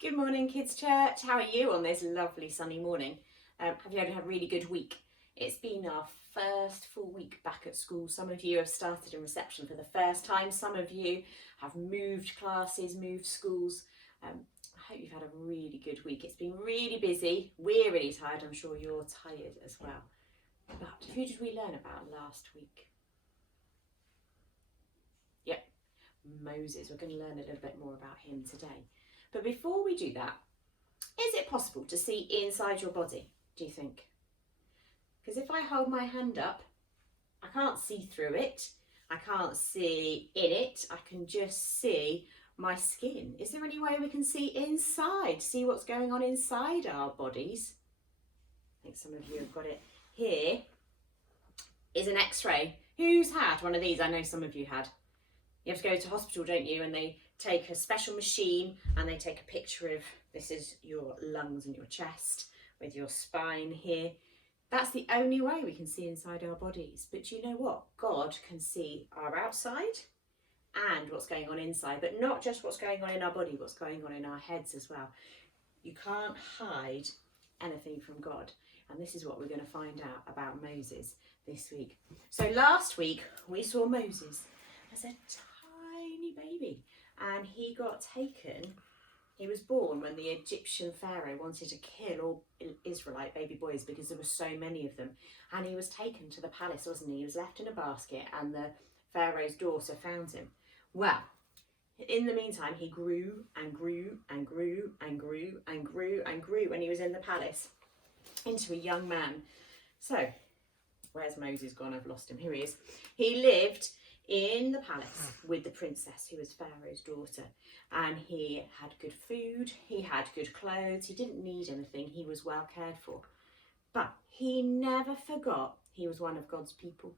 Good morning, Kids Church. How are you on this lovely sunny morning? Have you had a really good week? It's been our first full week back at school. Some of you have started in reception for the first time. Some of you have moved classes, moved schools. I hope you've had a really good week. It's been really busy. We're really tired. I'm sure you're tired as well. But who did we learn about last week? Yep, Moses. We're going to learn a little bit more about him today. But before we do that, is it possible to see inside your body, do you think? Because if I hold my hand up, I can't see through it. I can't see in it. I can just see my skin. Is there any way we can see inside, see what's going on inside our bodies? I think some of you have got it. Here is an X-ray. Who's had one of these? I know some of you had. You have to go to hospital, don't you? And they take a special machine and they take a picture of, this is your lungs and your chest with your spine here. That's the only way we can see inside our bodies. But you know what? God can see our outside and what's going on inside, but not just what's going on in our body, what's going on in our heads as well. You can't hide anything from God. And this is what we're going to find out about Moses this week. So last week we saw Moses as a tiny baby. And he got taken, he was born when the Egyptian Pharaoh wanted to kill all Israelite baby boys because there were so many of them. And he was taken to the palace, wasn't he? He was left in a basket and the Pharaoh's daughter found him. Well, in the meantime, he grew and grew and grew and grew and grew and grew when he was in the palace into a young man. So, where's Moses gone? I've lost him. Here he is. He lived in the palace with the princess who was Pharaoh's daughter, and he had good food, he had good clothes, he didn't need anything, he was well cared for. But he never forgot he was one of God's people.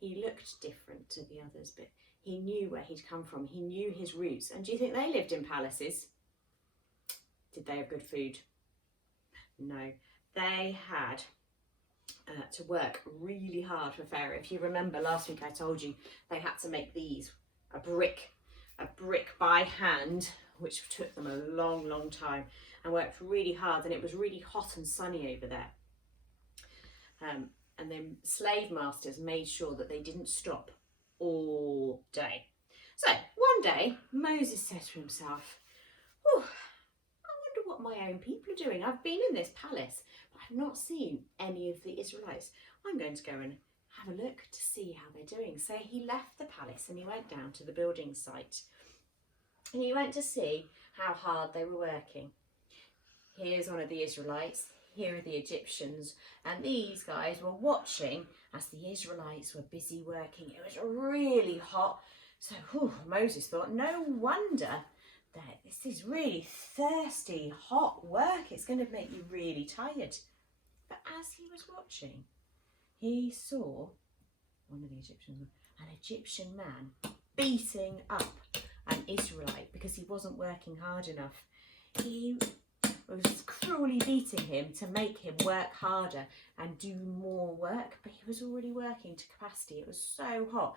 He looked different to the others, but he knew where he'd come from, he knew his roots. And do you think they lived in palaces? Did they have good food? No, they had to work really hard for Pharaoh. If you remember last week I told you they had to make these, a brick by hand, which took them a long time, and worked really hard, and it was really hot and sunny over there. And then slave masters made sure that they didn't stop all day. So one day Moses said to himself, oh, I wonder what my own people are doing. I've been in this palace, but I've not seen any of the Israelites. I'm going to go and have a look to see how they're doing. So he left the palace and he went down to the building site. And he went to see how hard they were working. Here's one of the Israelites. Here are the Egyptians. And these guys were watching as the Israelites were busy working. It was really hot. So Moses thought, no wonder that this is really thirsty, hot work. It's going to make you really tired. But as he was watching, he saw one of the Egyptians, an Egyptian man beating up an Israelite because he wasn't working hard enough. He was cruelly beating him to make him work harder and do more work, but he was already working to capacity. It was so hot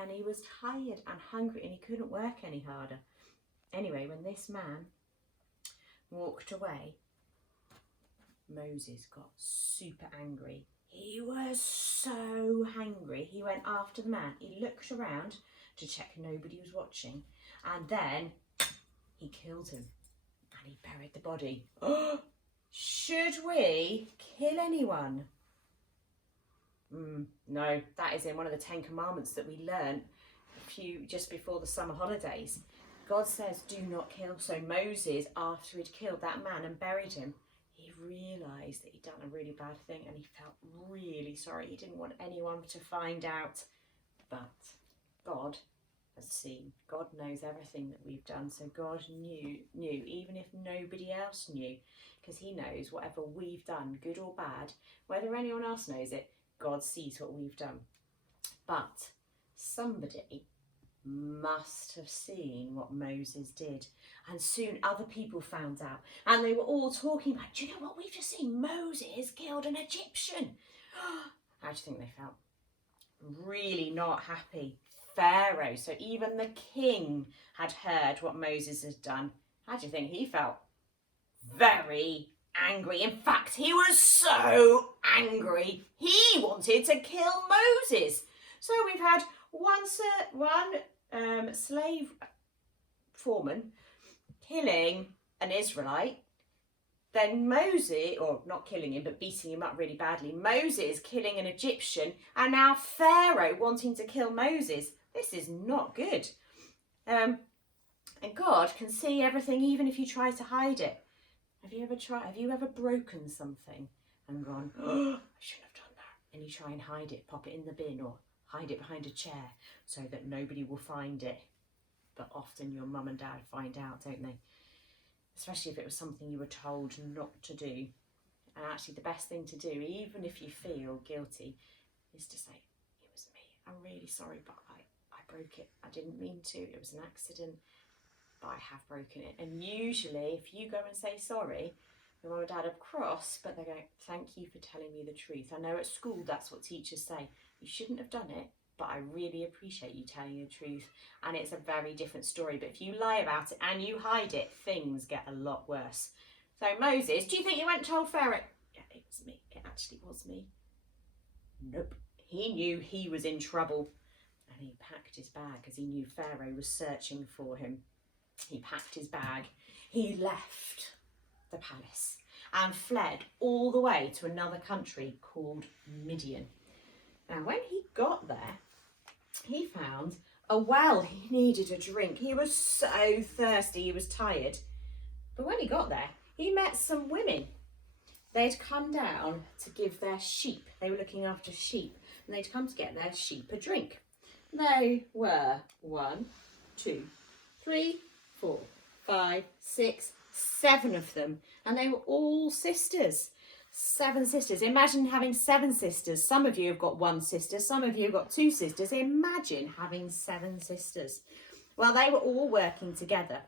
and he was tired and hungry and he couldn't work any harder. Anyway, when this man walked away, Moses got super angry. He was so angry. He went after the man. He looked around to check nobody was watching, and then he killed him and he buried the body. Should we kill anyone? No, that is in one of the 10 Commandments that we learnt just before the summer holidays. God says, do not kill. So Moses, after he'd killed that man and buried him, he realised that he'd done a really bad thing and he felt really sorry. He didn't want anyone to find out. But God has seen. God knows everything that we've done. So God knew, even if nobody else knew, because he knows whatever we've done, good or bad, whether anyone else knows it, God sees what we've done. But somebody must have seen what Moses did, and soon other people found out, and they were all talking about, do you know what, we've just seen Moses killed an Egyptian. How do you think they felt? Really not happy. Pharaoh, so even the king had heard what Moses had done. How do you think he felt? very angry. In fact, he was so angry, he wanted to kill Moses. So we've had one slave foreman killing an Israelite, then Moses, or not killing him, but beating him up really badly, Moses killing an Egyptian, and now Pharaoh wanting to kill Moses. This is not good. And God can see everything, even if you try to hide it. Have you ever broken something and gone, oh, I shouldn't have done that? And you try and hide it, pop it in the bin or hide it behind a chair so that nobody will find it. But often your mum and dad find out, don't they? Especially if it was something you were told not to do. And actually the best thing to do, even if you feel guilty, is to say, it was me. I'm really sorry, but I broke it. I didn't mean to. It was an accident, but I have broken it. And usually if you go and say sorry, your mum and dad are cross, but they go, thank you for telling me the truth. I know at school that's what teachers say. You shouldn't have done it, but I really appreciate you telling the truth. And it's a very different story. But if you lie about it and you hide it, things get a lot worse. So Moses, do you think you went and told Pharaoh? Yeah, it was me. It actually was me. Nope. He knew he was in trouble. And he packed his bag because he knew Pharaoh was searching for him. He packed his bag. He left the palace and fled all the way to another country called Midian. Now, when he got there, he found a well. He needed a drink. He was so thirsty. He was tired. But when he got there, he met some women. They'd come down to give their sheep. They were looking after sheep. And they'd come to get their sheep a drink. They were 1, 2, 3, 4, 5, 6, 7 of them. And they were all sisters. 7 sisters. Imagine having 7 sisters. Some of you have got 1 sister. Some of you have got 2 sisters. Imagine having 7 sisters. Well, they were all working together.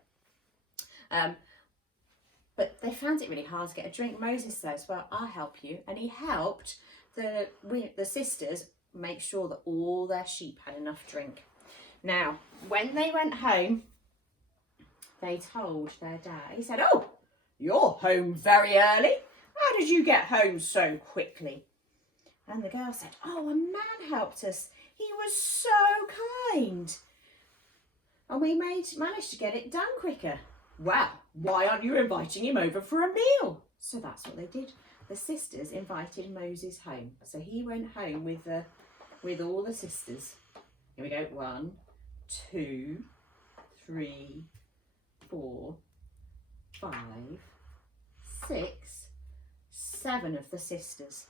But they found it really hard to get a drink. Moses says, well, I'll help you. And he helped the sisters make sure that all their sheep had enough drink. Now, when they went home, they told their dad. He said, oh, you're home very early. How did you get home so quickly? And the girl said, oh, a man helped us. He was so kind. And we managed to get it done quicker. Well, why aren't you inviting him over for a meal? So that's what they did. The sisters invited Moses home. So he went home with all the sisters. Here we go. 1, 2, 3, 4, 5, 6, 7 of the sisters.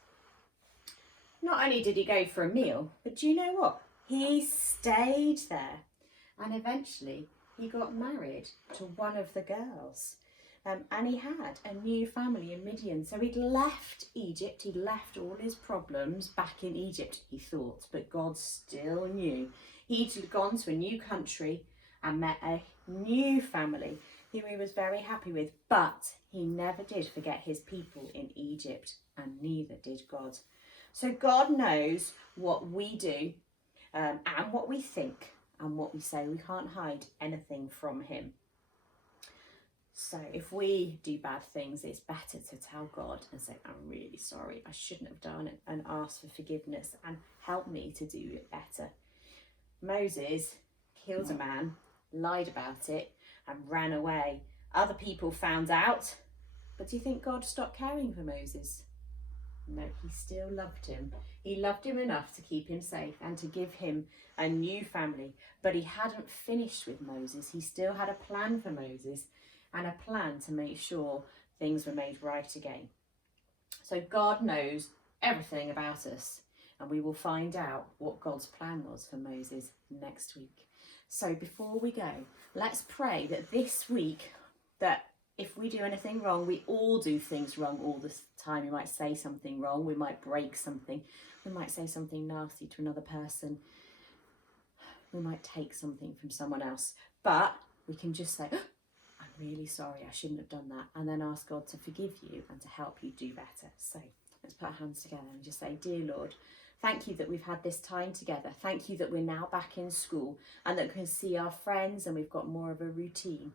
Not only did he go for a meal, but do you know what? He stayed there. And eventually he got married to one of the girls. And he had a new family in Midian. So he'd left Egypt, he'd left all his problems back in Egypt, he thought, but God still knew. He'd gone to a new country and met a new family who he was very happy with, but he never did forget his people in Egypt, and neither did God. So God knows what we do and what we think and what we say. We can't hide anything from him. So if we do bad things, it's better to tell God and say, I'm really sorry, I shouldn't have done it, and ask for forgiveness and help me to do it better. Moses killed a man, lied about it, and ran away. Other people found out, but do you think God stopped caring for Moses? No, he still loved him. He loved him enough to keep him safe and to give him a new family. But he hadn't finished with Moses. He still had a plan for Moses and a plan to make sure things were made right again. So God knows everything about us, and we will find out what God's plan was for Moses next week. So before we go, let's pray that this week, that if we do anything wrong, we all do things wrong all the time. We might say something wrong, we might break something, we might say something nasty to another person, we might take something from someone else, but we can just say, I'm really sorry, I shouldn't have done that, and then ask God to forgive you and to help you do better. So let's put our hands together and just say, Dear Lord, thank you that we've had this time together. Thank you that we're now back in school and that we can see our friends and we've got more of a routine,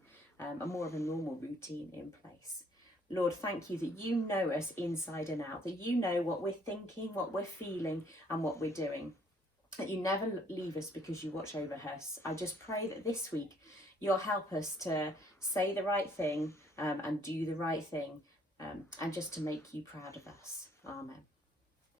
more of a normal routine in place. Lord, thank you that you know us inside and out, that you know what we're thinking, what we're feeling, and what we're doing, that you never leave us because you watch over us. I just pray that this week you'll help us to say the right thing and do the right thing, and just to make you proud of us. Amen.